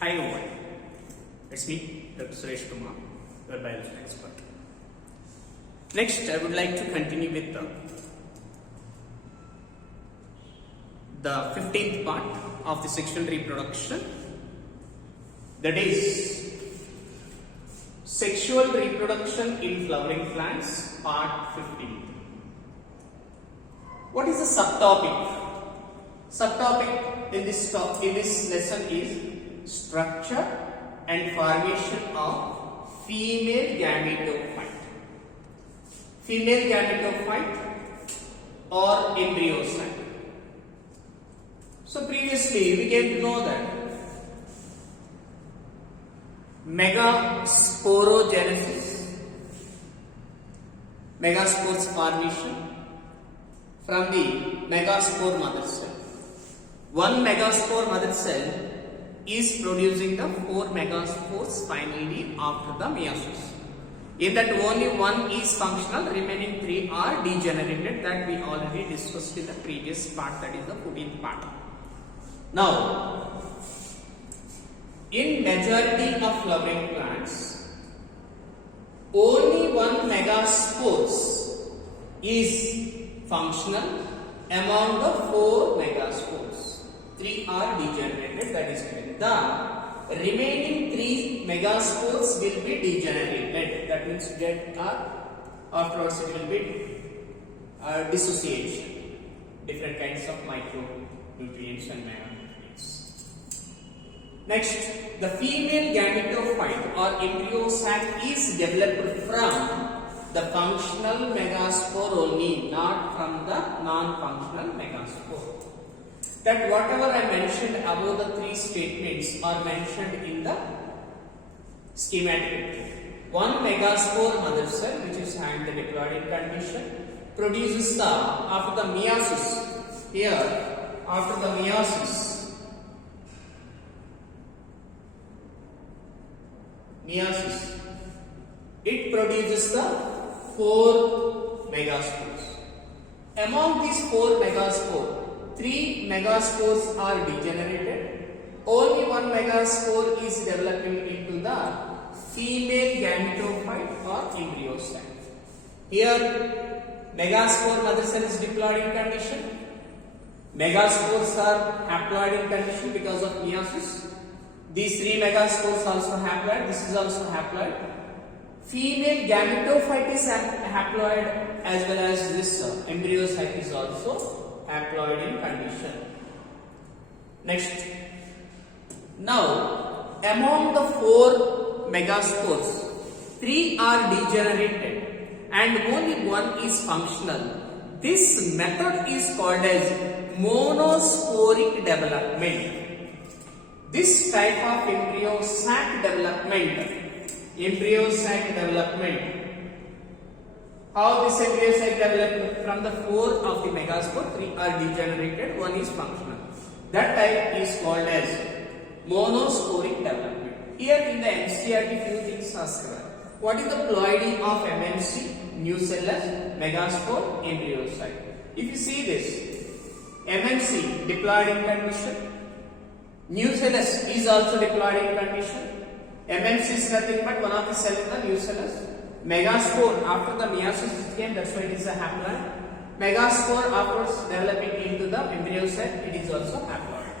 Hi everyone, it's me, Dr. Suresh Kumar, your biology expert. Next, I would like to continue with the 15th part of the sexual reproduction, that is sexual reproduction in flowering plants, part 15. What is the subtopic? Subtopic in this lesson is structure and formation of female gametophyte. Female gametophyte or embryo-sac. So previously we came to know that megaspores formation from the megaspore mother cell. One megaspore mother cell is producing the 4 megaspores finally after the meiosis. In that only one is functional, remaining 3 are degenerated, that we already discussed in the previous part, that is the 14th part. Now, in majority of flowering plants, only one megaspores is functional among the 4 megaspores. 3 are degenerated, that is correct. The remaining 3 megaspores will be degenerated, that means afterwards it will be dissociation, different kinds of micronutrients and macronutrients. Next, the female gametophyte or embryo-sac is developed from the functional megaspore only, not from the non-functional megaspore. That whatever I mentioned above the 3 statements are mentioned in the schematic. One megaspore mother cell, which is having the diploid condition, produces the, after the meiosis, here after the meiosis, it produces the 4 megaspores. Among these 4 megaspores, 3 megaspores are degenerated. Only 1 megaspore is developing into the female gametophyte or embryo-sac. Here, megaspore mother cell is diploid in condition. Megaspores are haploid in condition because of meiosis. These 3 megaspores also haploid. This is also haploid. Female gametophyte is haploid as well as this embryo-sac is also haploid in condition. Next, now among the 4 megaspores, 3 are degenerated and only 1 is functional. This method is called as monosporic development. This type of embryo-sac development, how this embryo-sac developed from the 4 of the megaspore, 3 are degenerated, 1 is functional. That type is called as monosporic development. Here in the NCERT few things asked. What is the ploidy of MMC, nucellus, megaspore, embryo-sac? If you see this, MMC diploid in condition, nucellus is also diploid in condition. MMC is nothing but one of the cell in the nucellus. Megaspore after the meiosis came, that's why it is a haploid. Megaspore afterwards developing into the embryo-sac, it is also haploid.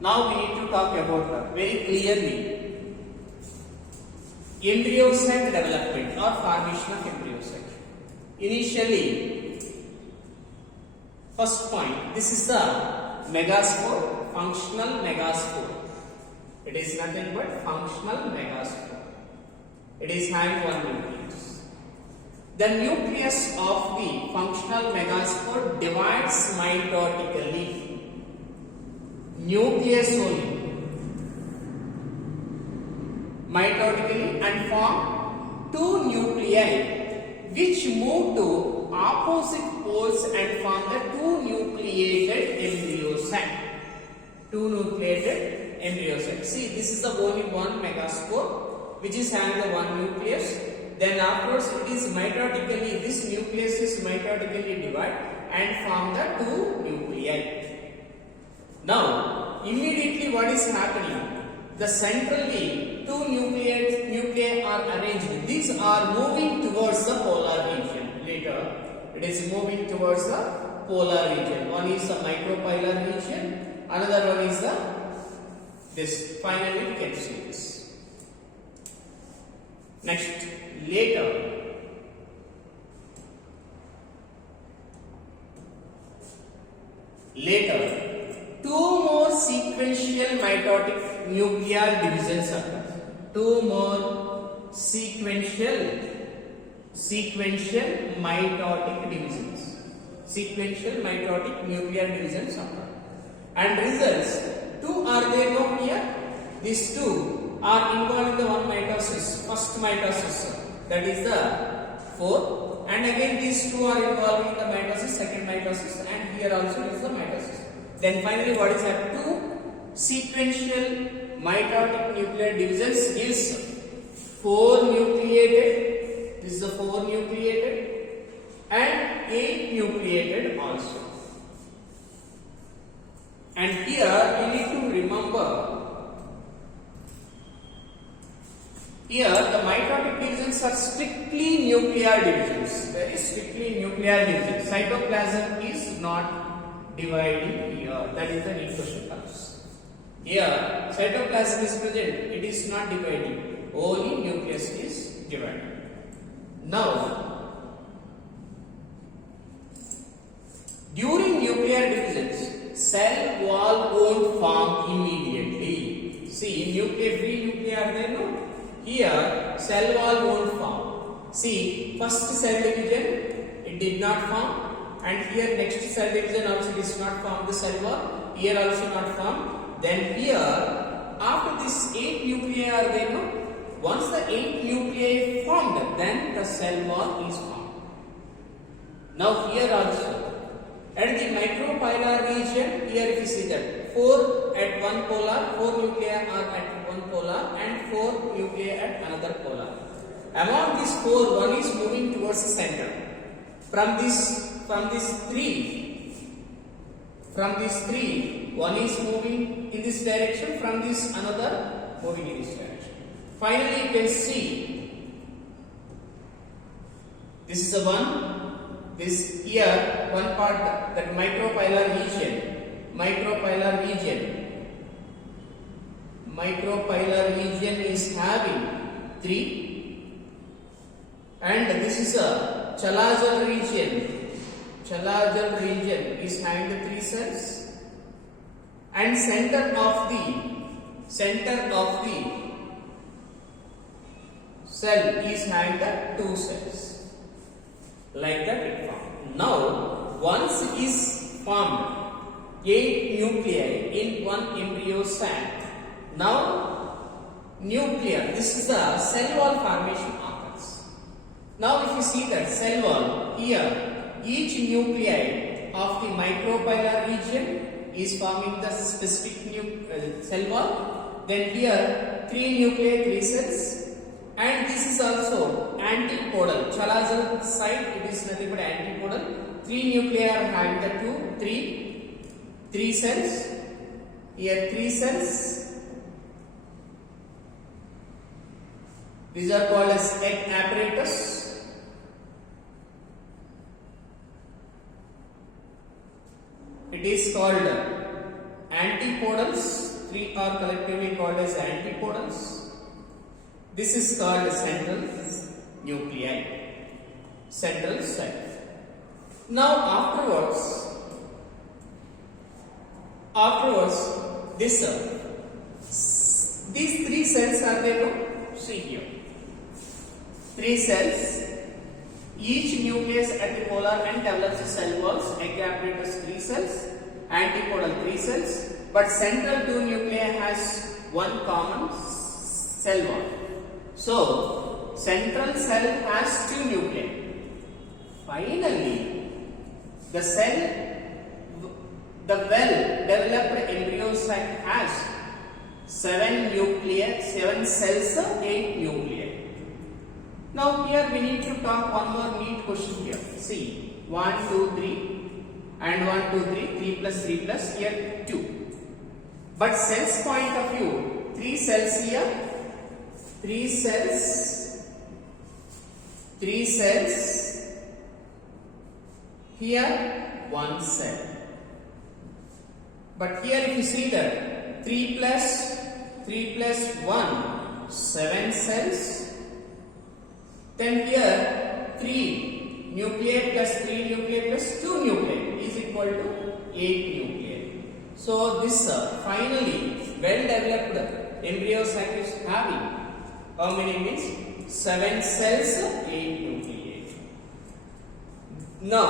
Now we need to talk about very clearly embryo-sac development or formation of embryo-sac. Initially, first point, this is the megaspore, functional megaspore. It is nothing but functional megaspore. It is having 1 nucleus. The nucleus of the functional megaspore divides mitotically. Nucleus only. Mitotically and form 2 nuclei which move to opposite poles and form the 2 nucleated embryo-sac. 2 nucleated embryo-sac. See, this is the only 1 megaspore which is having the 1 nucleus. Then afterwards it is mitotically, this nucleus is mitotically divided and form the 2 nuclei. Now, immediately Usually what is happening? The centrally two nuclei are arranged. These are moving towards the polar region. Later, it is moving towards the polar region. One is the micropolar region, another one is the this. Finally, we can see this. Next, later. Two more sequential mitotic nuclear divisions occur. Two more sequential mitotic divisions. Sequential mitotic nuclear divisions occur. And results, two are there no here? These two are involved in the one mitosis, first mitosis, that is the 4. And again these two are involved in the mitosis, second mitosis, and here also is the mitosis. Then finally what is that? Two sequential mitotic nuclear divisions gives 4 nucleated, this is the 4 nucleated, and 8 nucleated also. And here we need to remember, here the mitotic divisions are strictly nuclear divisions. Very strictly nuclear divisions. Cytoplasm is not dividing here. That is the neat question comes. Here cytoplasm is present. It is not dividing. Only nucleus is dividing. Now, during nuclear divisions, cell wall won't form immediately. See, free nuclei are there, no? Here, cell wall won't form. See, first cell division, it did not form, and here next cell division also does not form the cell wall. Here also not form. Then here, after this 8 nuclei are there, no? Once the 8 nuclei formed, then the cell wall is formed. Now here also, at the micropolar region, here if you see that 4 at one polar, 4 nuclei are at one polar, and 4 nuclei at another polar. Among these 4, one is moving towards the center. From these three, one is moving in this direction. From this, another moving in this direction. Finally, you can see this is the one. This here one part, that micropolar region is having 3, and this is a chalazal region. Chalazal region is having the 3 cells, and center of the cell is having the 2 cells. Like that it formed. Now, once it is formed 8 nuclei in one embryo-sac, now nuclear, this is the cell wall formation occurs. Now if you see that cell wall, here each nuclei of the micropolar region is forming the specific cell wall. Then here 3 nuclei, 3 cells. And this is also antipodal. Chalazal side, it is nothing but antipodal. 3 nuclei are having the 3 cells. Here 3 cells. These are called as egg apparatus. It is called antipodals. 3 are collectively called as antipodals. This is called central nuclei, central cell. Now afterwards, these 3 cells are there. No? See here, 3 cells. Each nucleus at the polar end develops the cell walls. Egg apparatus 3 cells, antipodal 3 cells, but central 2 nuclei has one common cell wall. So, central cell has 2 nuclei. Finally, the well-developed embryo-sac has 7 cells, 8 nuclei. Now, here we need to talk one more neat question here. See, 1, 2, 3, and 1, 2, 3, 3 plus, here 2. But cells point of view, 3 cells here, 3 cells, 3 cells, here 1 cell. But here if you see that 3 plus 1, 7 cells. Then here 3 nuclei plus 3 nuclei plus 2 nuclei is equal to 8 nuclei. So this finally well developed embryo-sac is having how many means 7 cells, 8 nuclei. Now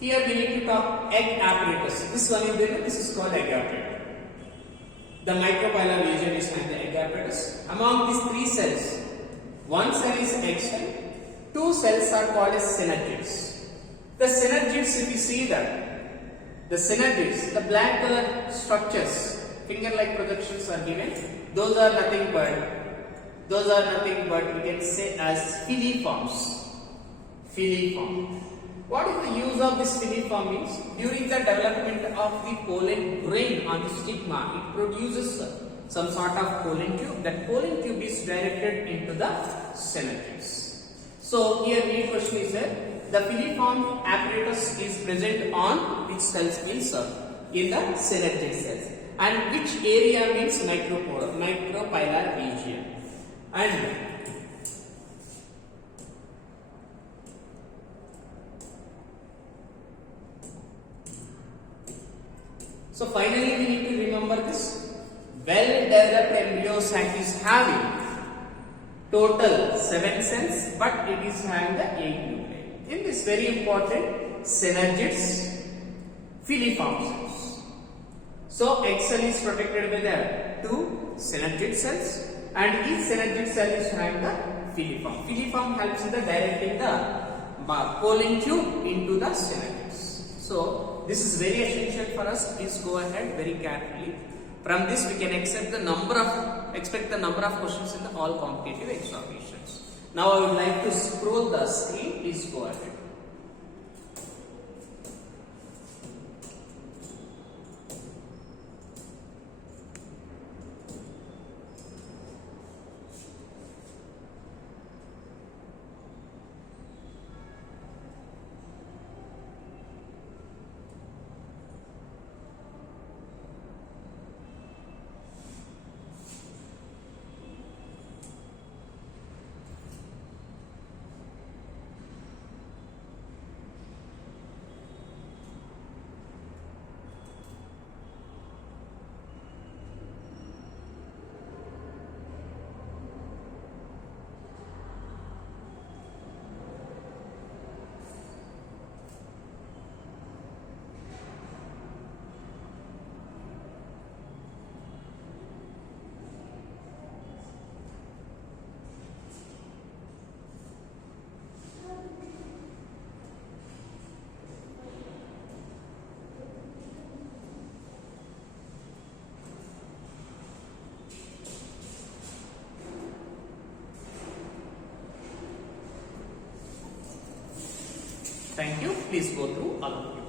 here we need to talk egg apparatus. This one is there, this is called egg apparatus. The micropylar region is like the egg apparatus. Among these 3 cells, 1 cell is egg cell, 2 cells are called as synergids. The synergids, if you see that, the synergids, the black color structures, finger-like projections are given. Those are nothing but we can say as filiforms. Filiform. What is the use of this filiform means? During the development of the pollen grain on the stigma, it produces some sort of pollen tube. That pollen tube is directed into the synergids. So here main question is that the filiform apparatus is present on which cells means in the synergid cells, and which area means micropylar region. And so finally we need to remember this. Well developed embryo-sac is having total 7 cells, but it is having the 8 nuclei. In this very important synergids, filiform cells. So egg cell is protected by the 2 synergid cells, and each synergid cell is having the filiform. Filiform helps in the directing the pollen tube into the synergids. So this is very essential for us. Please go ahead very carefully. From this we can expect the number of questions in the all competitive examinations. Now I would like to scroll the screen. Please go ahead. Thank you. Please go through all of you.